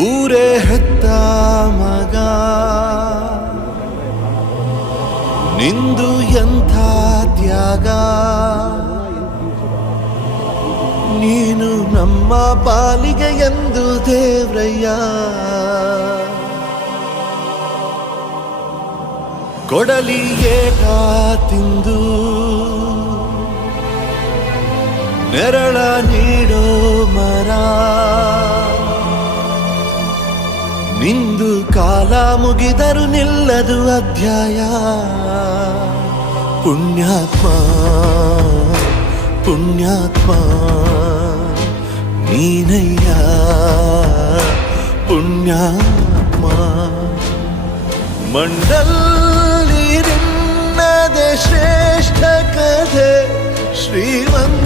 ಊರೇ ಹೆತ್ತ ಮಗ ನಿಂದು ಎಂಥ ತ್ಯಾಗ, ನೀನು ನಮ್ಮ ಪಾಲಿಗೆ ಎಂದು ದೇವ್ರಯ್ಯ. ಕೊಡಲಿ ಏಟ ತಿಂದು ನೆರಳ ನೀಡೋ ಮರ, ನಿಂದು ಕಾಲ ಮುಗಿದರು ನಿಲ್ಲದು ಅಧ್ಯಾಯ. ಪುಣ್ಯಾತ್ಮ ಪುಣ್ಯಾತ್ಮ ನೀನಯ್ಯ ಪುಣ್ಯಾತ್ಮ. ಮಂಡಲ್ಲಿ ನಿನ್ನದೆ ಶ್ರೇಷ್ಠ ಕಥೆ ಶ್ರೀಮಂತ